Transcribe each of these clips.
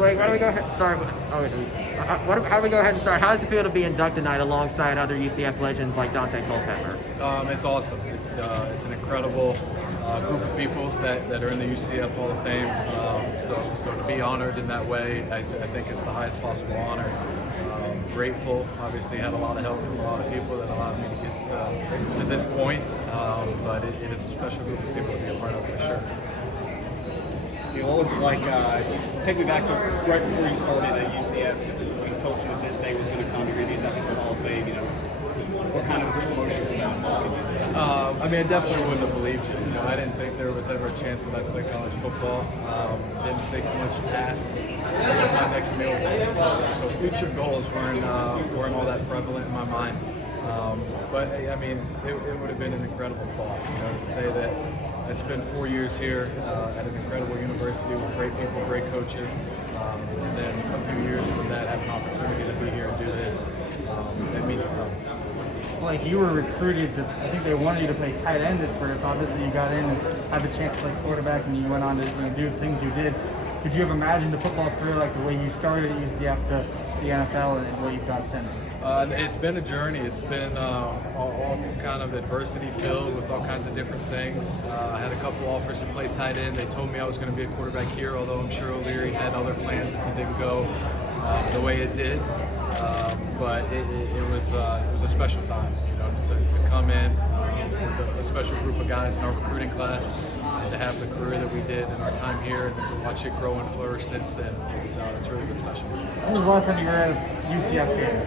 Blake, why don't we go ahead and start with, how do we go ahead and start? How does it feel to be inducted tonight alongside other UCF legends like Dante Culpepper? It's awesome. It's an incredible group of people that are in the UCF Hall of Fame. So to be honored in that way, I think it's the highest possible honor. Grateful. Obviously, had a lot of help from a lot of people that allowed me to get to this point. But it is a special group of people to be a part of for sure. What was it like? Take me back to right before you started at UCF. We told you that this day was going to come. You're going to be inducted to the Hall of Fame. What kind of emotions were that? I mean, I definitely wouldn't have believed it. I didn't think there was ever a chance that I'd play college football. Didn't think much past my next meal. So future goals weren't all that prevalent in my mind. But I mean, it would have been an incredible thought. To say that I spent 4 years here at an incredible university with great people, great coaches, and then a few years from that, have an opportunity to be here and do this. It means a ton. Like, you were recruited to, I think they wanted you to play tight end at first. Obviously, you got in and had the chance to play quarterback, and you went on to do the things you did. Could you have imagined a football career like the way you started at UCF to the NFL and what you've done since? It's been a journey. It's been all kind of adversity filled with all kinds of different things. I had a couple offers to play tight end. They told me I was going to be a quarterback here, although I'm sure O'Leary had other plans if it didn't go the way it did. But it was a special time, to come in with a special group of guys in our recruiting class, and to have the career that we did in our time here, and then to watch it grow and flourish since then. It's really been special. When was the last time you were at a UCF game?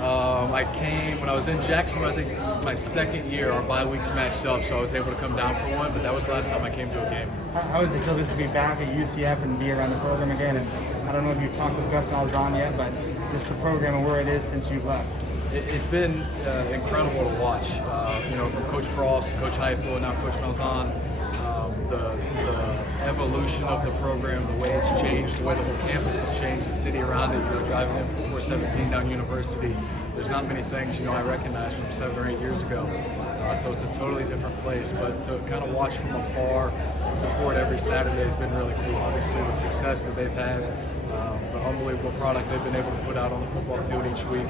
I came when I was in Jacksonville. I think my second year, our bye weeks matched up, so I was able to come down for one. But that was the last time I came to a game. How does it feel just to be back at UCF and be around the program again? And I don't know if you've talked with Gus Malzahn yet, but just the program and where it is since you've left. It's been incredible to watch. From Coach Frost to Coach Heupel and now Coach Malzahn, the evolution of the program, the way it's changed, the way the whole campus has changed, the city around it. Driving in from 417 down University, there's not many things I recognize from 7 or 8 years ago. So it's a totally different place. But to kind of watch from afar and support every Saturday has been really cool. Obviously, the success that they've had, the unbelievable product they've been able to put out on the football field each week.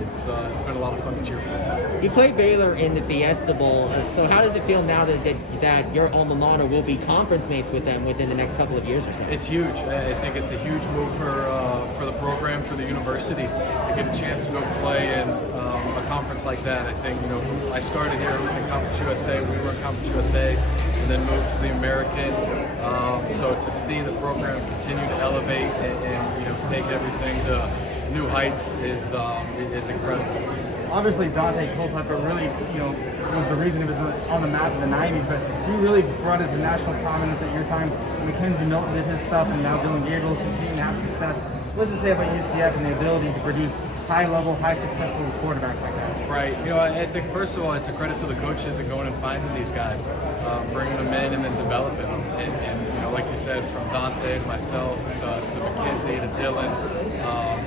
It's been a lot of fun to cheer for. You played Baylor in the Fiesta Bowl, so how does it feel now that your alma mater will be conference mates with them within the next couple of years or so? It's huge. I think it's a huge move for the program, for the university, to get a chance to go play in a conference like that. I think, I started here, it was in Conference USA, we were in Conference USA, and then moved to the American. So to see the program continue to elevate and take everything to new heights is incredible. Obviously, Dante Culpepper really, was the reason it was on the map in the 90s, but he really brought it to national prominence at your time. Mackenzie Milton did his stuff, and now Dylan Gabriel's continuing to have success. What does it say about UCF and the ability to produce high-level, high-successful quarterbacks like that? Right. I think, first of all, it's a credit to the coaches and going and finding these guys, bringing them in and then developing them. And like you said, from Dante to myself to Mackenzie to Dylan,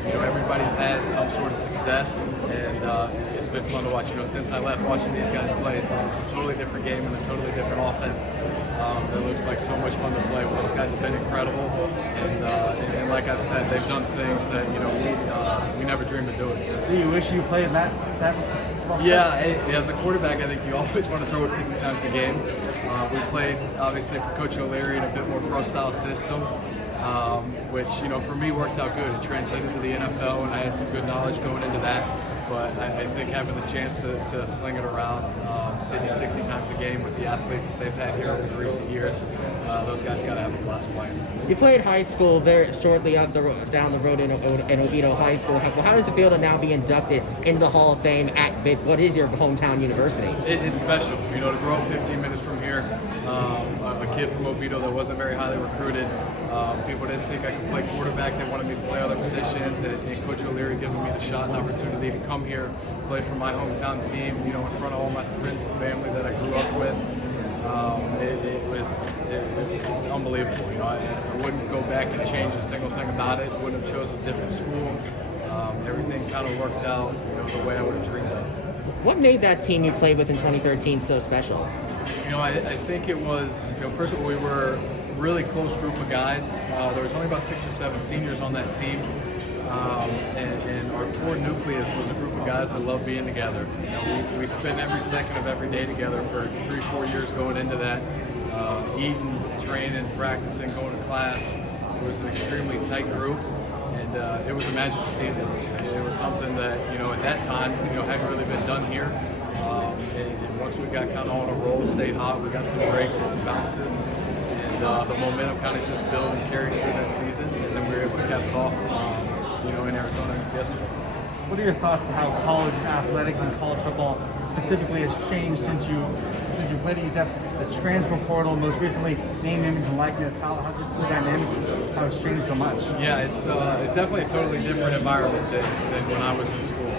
everybody's had some sort of success, and it's been fun to watch. Since I left, watching these guys play, it's a totally different game and a totally different offense. It looks like so much fun to play. Those guys have been incredible, and like I've said, they've done things that we never dreamed of doing. Do you wish you played that? Yeah, as a quarterback, I think you always want to throw it 50 times a game. We played, obviously, for Coach O'Leary in a bit more pro-style system, which, for me, worked out good. It translated to the NFL, and I had some good knowledge going into that. But I think having the chance to sling it around 50, 60 times a game with the athletes that they've had here over the recent years, those guys got to have a blast playing. You played high school very shortly down the road in Oviedo High School. How does it feel to now be inducted into the Hall of Fame at what is your hometown university? It's special, to grow up 15 minutes from here. A kid from Oviedo that wasn't very highly recruited. People didn't think I could play quarterback. They wanted me to play other positions, and Coach O'Leary giving me the shot and opportunity to come here, play for my hometown team, in front of all my friends and family that I grew up with. It's unbelievable. I wouldn't go back and change a single thing about it. Wouldn't have chosen a different school. Everything kind of worked out, the way I would have dreamed of. What made that team you played with in 2013 so special? I think it was, first of all, we were really close group of guys. There was only about 6 or 7 seniors on that team. And our core nucleus was a group of guys that love being together. You know, we spent every second of every day together for 3-4 years going into that, eating, training, practicing, going to class. It was an extremely tight group, and it was a magical season. It was something that, you know, at that time, you know, hadn't really been done here. And once we got kind of on a roll, stayed hot, we got some breaks and some bounces. And the momentum kind of just built and carried through that season, and then we were able to cap it off, you know, in Arizona in the Fiesta Bowl. What are your thoughts on how college athletics and college football specifically has changed since you played at UCF? The transfer portal, most recently name, image, and likeness. How just the dynamics, how it's changed so much? Yeah, it's definitely a totally different environment than when I was in school.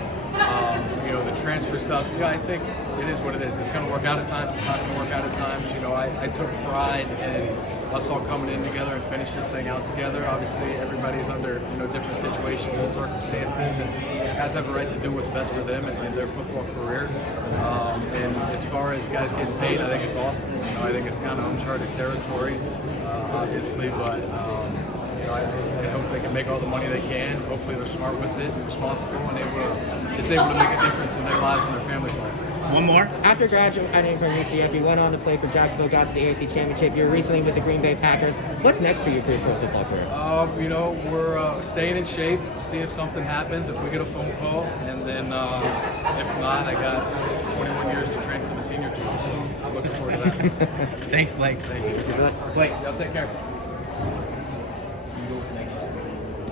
You know, the transfer stuff, yeah, I think it is what it is. It's going to work out at times, it's not going to work out at times. You know, I took pride in us all coming in together and finish this thing out together. Obviously, everybody's under, you know, different situations and circumstances, and guys have a right to do what's best for them and their football career. And as far as guys getting paid, I think it's awesome. You know, I think it's kind of uncharted territory, obviously, but you know, I hope they can make all the money they can. Hopefully, they're smart with it, and responsible, and it's able to make a difference in their lives and their families' life. One more. After graduating from UCF, you went on to play for Jacksonville, got to the AFC Championship. You're recently with the Green Bay Packers. What's next for your pro football career? You know, we're staying in shape, see if something happens, if we get a phone call, and then if not, I got 21 years to train for the senior tour, so I'm looking forward to that. Thanks, Blake. Thank you. Blake. Y'all take care.